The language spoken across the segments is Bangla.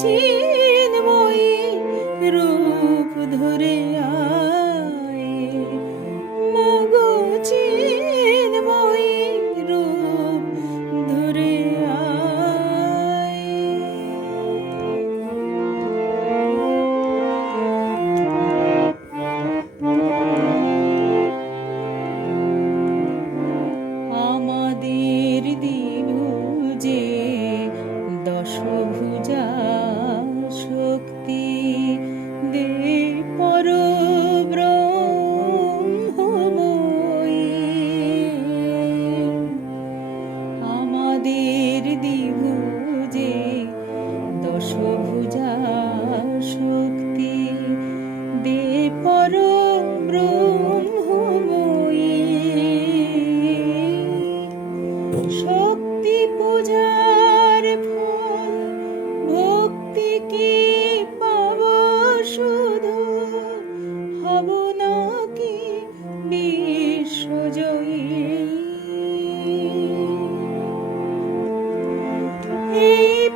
চিন চিন্ময়ী রূপ ধরে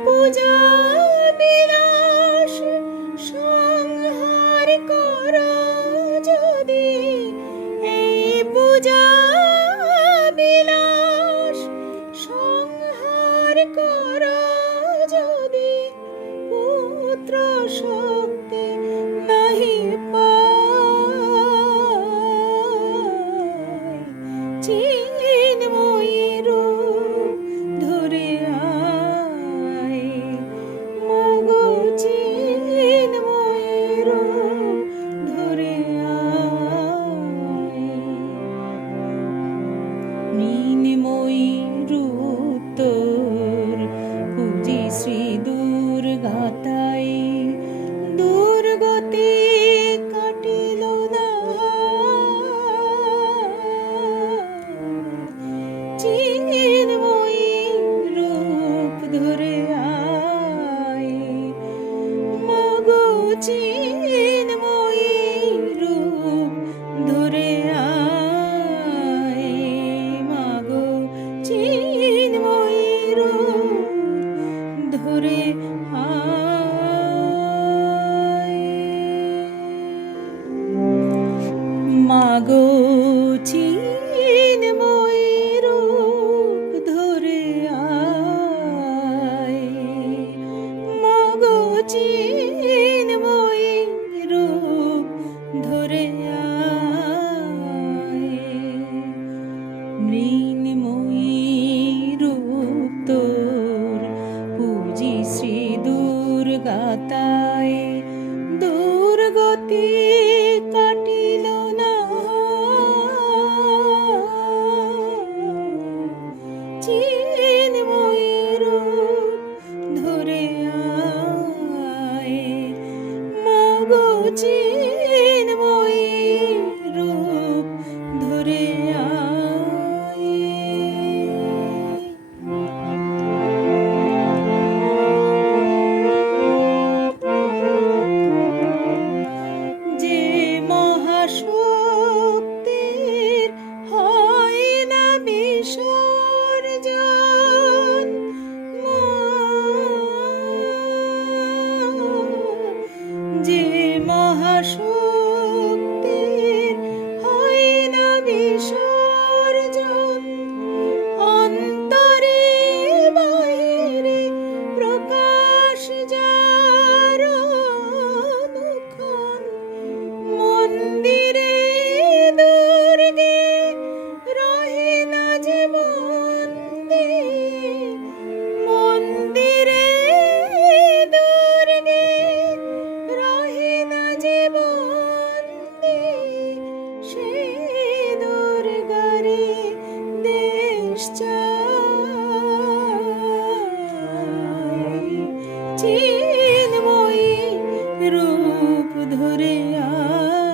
পূজা বিলাস সংহার কর যদি। এই পূজা বিলাস সংহার কর যদি। পুত্র শক্তি নাহি পায়। 不及 যাতায় দুর্গতি কাটিল না। চির চিন্ময়ী রূপ ধরে আ